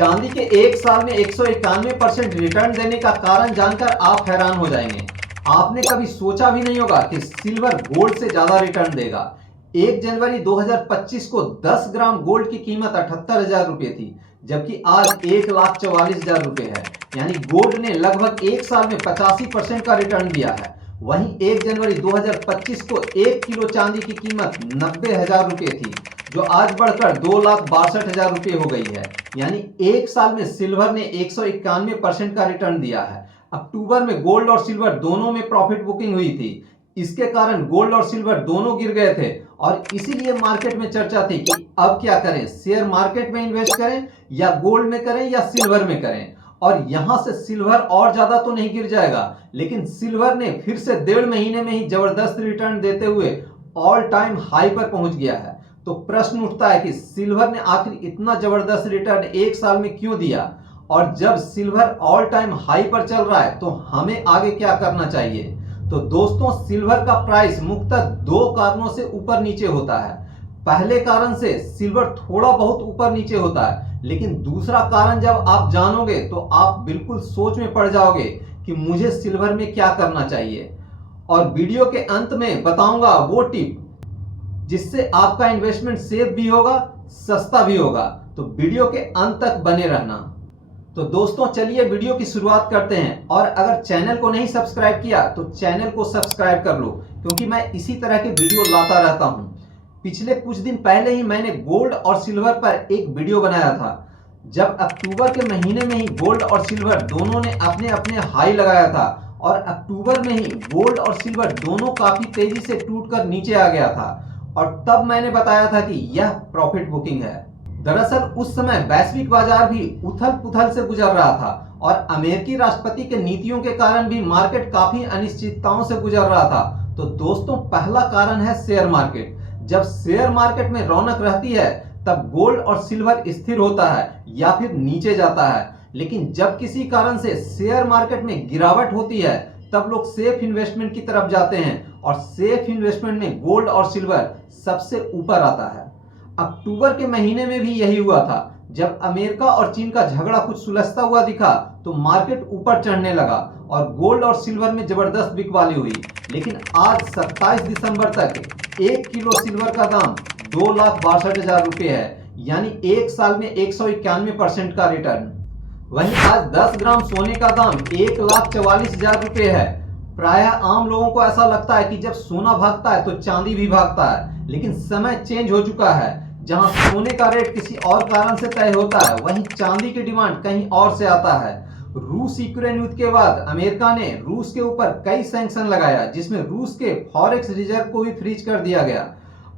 चांदी के एक साल में 191% रिटर्न देने का कारण जानकर आप हैरान हो जाएंगे। आपने कभी सोचा भी नहीं होगा कि सिल्वर गोल्ड से ज्यादा रिटर्न देगा। 1 जनवरी 2025 को 10 ग्राम गोल्ड की कीमत 78,000 रुपये थी, जबकि आज 1,44,000 रुपये है। यानी गोल्ड ने लगभग एक साल में 85% का रिटर्न दिया है। वहीं 1 जनवरी 2025 को 1 किलो चांदी की कीमत 90,000 रुपये थी, जो आज बढ़कर 2,62,000 रुपये हो गई है। यानी एक साल में सिल्वर ने 191% का रिटर्न दिया है। अक्टूबर में गोल्ड और सिल्वर दोनों में प्रॉफिट बुकिंग हुई थी। इसके कारण गोल्ड और सिल्वर दोनों गिर गए थे और इसीलिए मार्केट में चर्चा थी कि अब क्या करें, शेयर मार्केट में इन्वेस्ट करें या गोल्ड में करें या सिल्वर में करें। और यहां से सिल्वर और ज्यादा तो नहीं गिर जाएगा, लेकिन सिल्वर ने फिर से 1.5 महीने में ही जबरदस्त रिटर्न देते हुए ऑल टाइम हाई पर पहुंच गया है। तो प्रश्न उठता है कि सिल्वर ने आखिर इतना जबरदस्त रिटर्न एक साल में क्यों दिया, और जब सिल्वर ऑल टाइम हाई पर चल रहा है तो हमें आगे क्या करना चाहिए। तो दोस्तों, सिल्वर का प्राइस मुख्यतः 2 कारणों से ऊपर नीचे होता है। पहले कारण से सिल्वर थोड़ा बहुत ऊपर नीचे होता है, लेकिन दूसरा कारण जब आप जानोगे तो आप बिल्कुल सोच में पड़ जाओगे कि मुझे सिल्वर में क्या करना चाहिए। और वीडियो के अंत में बताऊंगा वो टिप जिससे आपका इन्वेस्टमेंट सेफ भी होगा, सस्ता भी होगा। तो वीडियो के अंत तक बने रहना। तो दोस्तों, चलिए वीडियो की शुरुआत करते हैं। और अगर चैनल को नहीं सब्सक्राइब किया तो चैनल को सब्सक्राइब कर लो, क्योंकि मैं इसी तरह के वीडियो लाता रहता हूं। पिछले कुछ दिन पहले ही मैंने गोल्ड और सिल्वर पर एक वीडियो बनाया था, जब अक्टूबर के महीने में ही गोल्ड और सिल्वर दोनों ने अपने अपने हाई लगाया था और अक्टूबर में ही गोल्ड और सिल्वर दोनों काफी तेजी से टूटकर नीचे आ गया था। और तब मैंने बताया था कि यह प्रॉफिट बुकिंग है। दरअसल उस समय वैश्विक बाजार भी उथल पुथल से गुजर रहा था और अमेरिकी राष्ट्रपति के नीतियों के कारण भी मार्केट काफी अनिश्चितताओं से गुजर रहा था। तो दोस्तों, पहला कारण है शेयर मार्केट। जब शेयर मार्केट में रौनक रहती है तब गोल्ड और सिल्वर स्थिर होता है या फिर नीचे जाता है, लेकिन जब किसी कारण से शेयर मार्केट में गिरावट होती है तब लोग सेफ इन्वेस्टमेंट की तरफ जाते हैं और सेफ इन्वेस्टमेंट में गोल्ड और सिल्वर सबसे ऊपर आता है। अक्टूबर के महीने में भी यही हुआ था। जब अमेरिका और चीन का झगड़ा कुछ सुलझता हुआ दिखा तो मार्केट ऊपर चढ़ने लगा और गोल्ड और सिल्वर में जबरदस्त बिकवाली हुई। लेकिन आज 27 दिसंबर तक 1 किलो सिल्वर का दाम 2,62,000 रुपये है, यानी एक साल में 191% का रिटर्न। वहीं आज 10 ग्राम सोने का दाम 1,44,000 रुपये है। प्रायः आम लोगों को ऐसा लगता है कि जब सोना भागता है तो चांदी भी भागता है, लेकिन समय चेंज हो चुका है। जहां सोने का रेट किसी और कारण से तय होता है, वहीं चांदी की डिमांड कहीं और से आता है। रूस यूक्रेन युद्ध के बाद अमेरिका ने रूस के ऊपर कई सैंक्शन लगाया, जिसमें रूस के फॉरेक्स रिजर्व को भी फ्रीज कर दिया गया।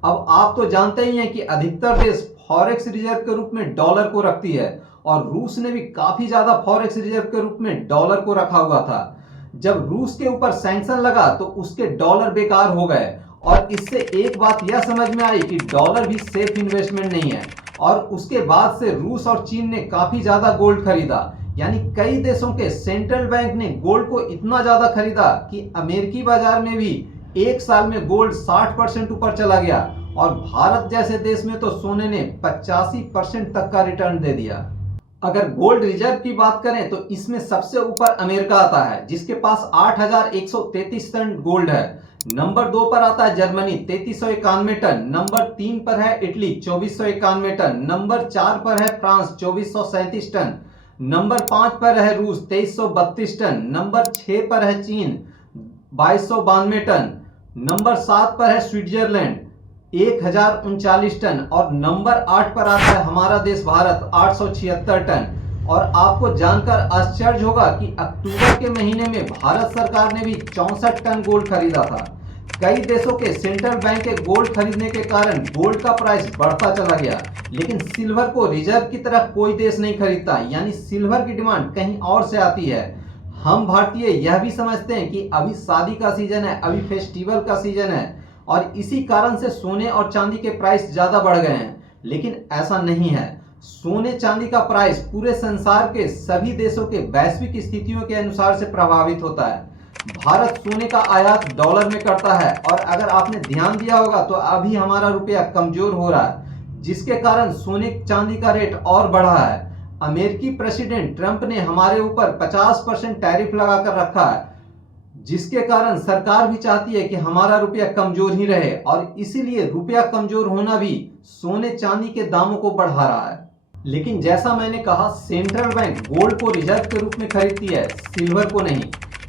अब आप तो जानते ही हैं कि अधिकतर देश फॉरेक्स रिजर्व के रूप में डॉलर को रखती है और रूस ने भी काफी ज्यादा फॉरेक्स रिजर्व के रूप में डॉलर को रखा हुआ था। जब रूस के ऊपर सैंक्शन लगा तो उसके डॉलर बेकार हो गए और इससे एक बात यह समझ में आई कि डॉलर भी सेफ इन्वेस्टमेंट नहीं है। और उसके बाद से रूस और चीन ने काफी ज्यादा गोल्ड खरीदा, यानी कई देशों के सेंट्रल बैंक ने गोल्ड को इतना ज्यादा खरीदा कि अमेरिकी बाजार में भी एक साल में गोल्ड 60% ऊपर चला गया और भारत जैसे देश में तो सोने ने 85% तक का रिटर्न दे दिया। अगर गोल्ड रिजर्व की बात करें तो इसमें सबसे ऊपर अमेरिका आता है, जिसके पास 8,133 टन गोल्ड है। नंबर 2 पर आता है जर्मनी 3,391 टन। नंबर 3 पर है इटली 2,491 टन। नंबर 4 पर है फ्रांस 2,437 टन। नंबर 5 पर है रूस 2,332 टन। नंबर 6 पर है चीन 2,292 टन। नंबर 7 पर है स्विट्जरलैंड 1,039 टन और नंबर 8 पर आता है हमारा देश भारत 876 टन। और आपको जानकर आश्चर्य होगा कि अक्टूबर के महीने में भारत सरकार ने भी 64 टन गोल्ड खरीदा था। कई देशों के सेंट्रल बैंक के गोल्ड खरीदने के कारण गोल्ड का प्राइस बढ़ता चला गया, लेकिन सिल्वर को रिजर्व की तरह कोई देश नहीं खरीदता, यानी सिल्वर की डिमांड कहीं और से आती है। हम भारतीय यह भी समझते हैं कि अभी शादी का सीजन है, अभी फेस्टिवल का सीजन है और इसी कारण से सोने और चांदी के प्राइस ज्यादा बढ़ गए हैं, लेकिन ऐसा नहीं है। सोने चांदी का प्राइस पूरे संसार के सभी देशों के वैश्विक स्थितियों के अनुसार से प्रभावित होता है। भारत सोने का आयात डॉलर में करता है और अगर आपने ध्यान दिया होगा तो अभी हमारा रुपया कमजोर हो रहा है, जिसके कारण सोने चांदी का रेट और बढ़ा है। अमेरिकी प्रेसिडेंट ट्रंप ने हमारे ऊपर 50% टैरिफ लगाकर रखा है, जिसके कारण सरकार भी चाहती है कि हमारा रुपया कमजोर ही रहे और इसीलिए रुपया कमजोर होना भी सोने चांदी के दामों को बढ़ा रहा है। लेकिन जैसा मैंने कहा, सेंट्रल बैंक गोल्ड को रिजर्व के रूप में खरीदती है, सिल्वर को नहीं।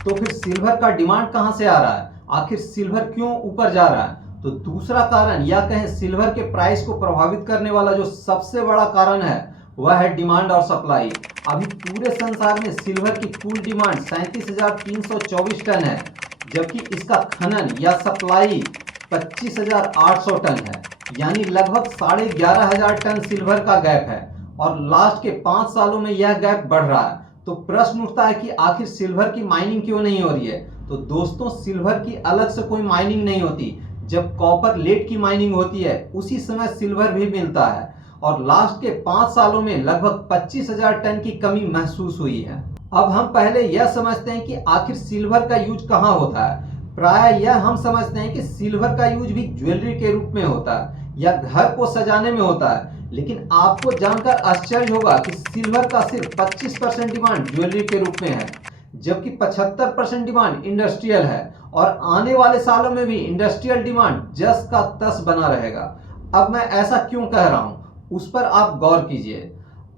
तो फिर सिल्वर का डिमांड कहां से आ रहा है? आखिर सिल्वर क्यों ऊपर जा रहा है? तो दूसरा कारण या कहें सिल्वर के प्राइस को प्रभावित करने वाला जो सबसे बड़ा कारण है वह है डिमांड और सप्लाई। अभी पूरे संसार में सिल्वर की कुल डिमांड 37,324 टन है, जबकि इसका खनन या सप्लाई 25,800 टन है, यानी लगभग 11,500 टन सिल्वर का गैप है और लास्ट के 5 सालों में यह गैप बढ़ रहा है। तो प्रश्न उठता है कि आखिर सिल्वर की माइनिंग क्यों नहीं हो रही है? तो दोस्तों, सिल्वर की अलग से कोई माइनिंग नहीं होती। जब कॉपर लेड की माइनिंग होती है उसी समय सिल्वर भी मिलता है और लास्ट के 5 सालों में लगभग 25,000 टन की कमी महसूस हुई है। अब हम पहले यह समझते हैं कि आखिर सिल्वर का यूज कहाँ होता है। प्राय यह हम समझते हैं कि सिल्वर का यूज भी ज्वेलरी के रूप में होता है या घर को सजाने में होता है, लेकिन आपको जानकर आश्चर्य होगा कि सिल्वर का सिर्फ 25% डिमांड ज्वेलरी के रूप में है, जबकि 75% डिमांड इंडस्ट्रियल है और आने वाले सालों में भी इंडस्ट्रियल डिमांड जस का तस बना रहेगा। अब मैं ऐसा क्यों कह रहा हूं, उस पर आप गौर कीजिए।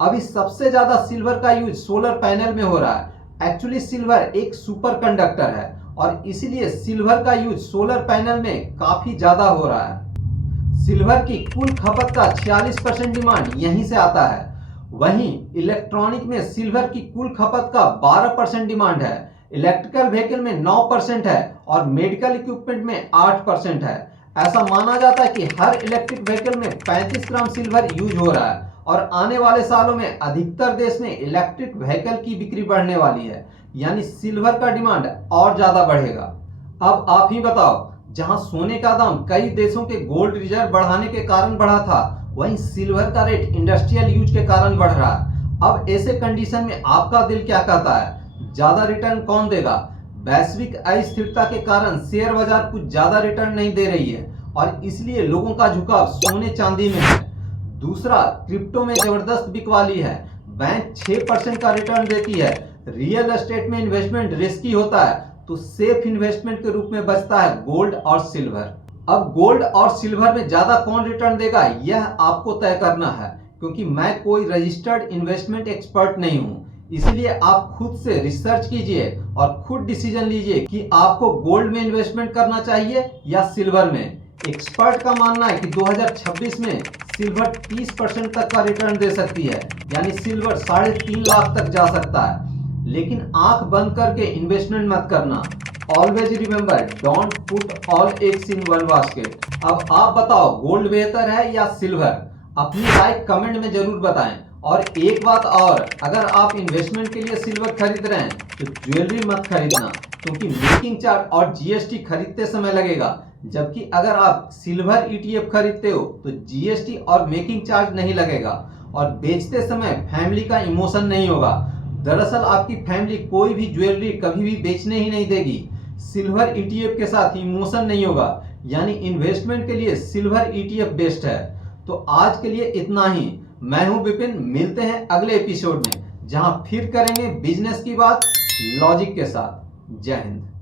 अभी सबसे ज्यादा सिल्वर का यूज सोलर पैनल में हो रहा है। एक्चुअली सिल्वर एक सुपर कंडक्टर है और इसीलिए सिल्वर का यूज सोलर पैनल में काफी ज्यादा हो रहा है। सिल्वर की कुल खपत का 46% डिमांड यहीं से आता है। वहीं इलेक्ट्रॉनिक में सिल्वर की कुल खपत का 12% डिमांड है, इलेक्ट्रिकल व्हीकल में 9% है और मेडिकल इक्विपमेंट में 8% है। ऐसा माना जाता है कि हर इलेक्ट्रिक व्हीकल में 35 ग्राम सिल्वर यूज हो रहा है और आने वाले सालों में अधिकतर देश में इलेक्ट्रिक व्हीकल की बिक्री बढ़ने वाली है, यानी सिल्वर का डिमांड और ज्यादा बढ़ेगा। अब आप ही बताओ, जहां सोने का दाम कई देशों के गोल्ड रिजर्व बढ़ाने के कारण बढ़ा था, वहीं सिल्वर का रेट इंडस्ट्रियल यूज के कारण बढ़ रहा है। अब ऐसे कंडीशन में आपका दिल क्या कहता है? ज्यादा रिटर्न कौन देगा? वैश्विक अस्थिरता के कारण शेयर बाजार कुछ ज्यादा रिटर्न नहीं दे रही है और इसलिए लोगों का झुकाव सोने चांदी में है। दूसरा, क्रिप्टो में जबरदस्त बिकवाली है। बैंक 6% का रिटर्न देती है। रियल एस्टेट में इन्वेस्टमेंट रिस्की होता है, तो सेफ इन्वेस्टमेंट के रूप में बचता है गोल्ड और सिल्वर। अब गोल्ड और सिल्वर में ज्यादा कौन रिटर्न देगा यह आपको तय करना है, क्योंकि मैं कोई रजिस्टर्ड इन्वेस्टमेंट एक्सपर्ट नहीं हूं। इसलिए आप खुद से रिसर्च कीजिए और खुद डिसीजन लीजिए कि आपको गोल्ड में इन्वेस्टमेंट करना चाहिए या सिल्वर में। एक्सपर्ट का मानना है कि 2026 में सिल्वर 30% तक का रिटर्न दे सकती है, यानी सिल्वर 3.5 लाख तक जा सकता है। लेकिन आंख बंद करके इन्वेस्टमेंट मत करना। Always remember, don't put all eggs in one basket. अब आप बताओ, गोल्ड बेहतर है या सिल्वर? अपनी राय कमेंट में जरूर बताएं। और एक बात और, अगर आप इन्वेस्टमेंट के लिए सिल्वर खरीद रहे हैं तो ज्वेलरी मत खरीदना, क्योंकि मेकिंग चार्ज और जीएसटी खरीदते समय लगेगा, जबकि अगर आप सिल्वर ईटीएफ खरीदते हो तो जीएसटी और मेकिंग चार्ज नहीं लगेगा और बेचते समय फैमिली का इमोशन नहीं होगा। दरअसल आपकी फैमिली कोई भी ज्वेलरी कभी भी बेचने ही नहीं देगी। सिल्वर ईटीएफ के साथ इमोशन नहीं होगा, यानी इन्वेस्टमेंट के लिए सिल्वर ईटीएफ बेस्ट है। तो आज के लिए इतना ही। मैं हूं विपिन, मिलते हैं अगले एपिसोड में, जहां फिर करेंगे बिजनेस की बात लॉजिक के साथ। जय हिंद।